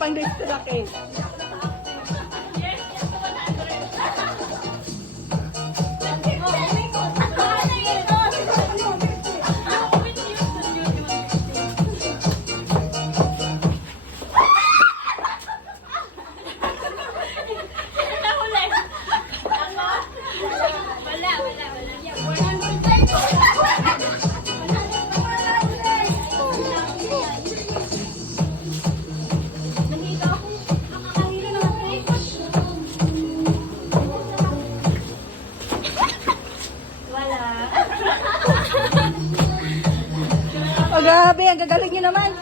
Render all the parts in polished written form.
pang distract eh. Oh, grabe, ang gagaling niyo naman.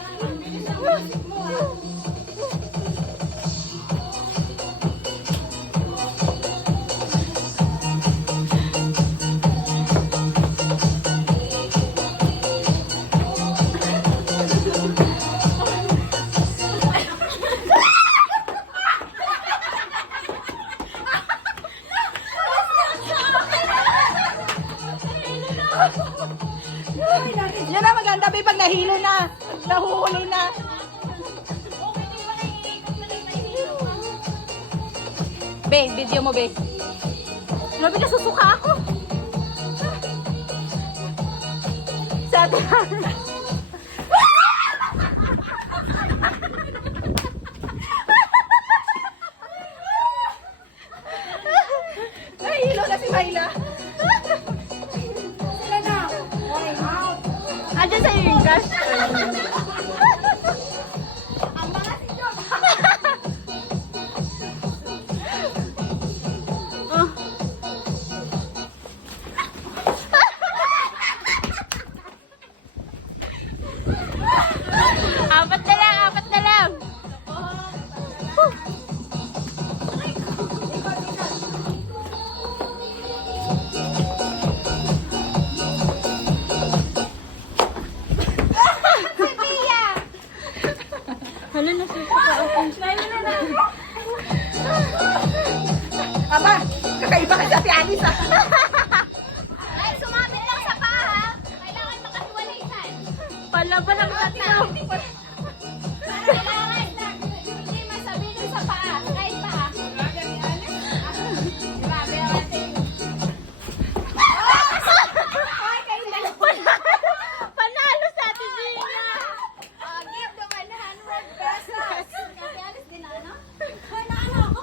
Yan na maganda, be, pag nahilo na. Nahuhuli na. Be, video mo, be. Grabe, nasusuka ako. Sa atin. Nahilo na si Myla. Aja sa yung gas. Ang mga si Job. Apat na lang, apat na lang. Hala, nasusuka ako. Aba, kakaiba ka sa pianis ah. Ay, sumabit lang sa paa ha. Kailangan makatuwalisan. Palaban ang tatlo. Kailangan hindi masabitin sa paa. Kahit paa. Grabe ang ating. Ay, kayo na. Panalo sa atin, Gina. Give the 100 pesos. Kasi alis din ano? Ay, naano ako?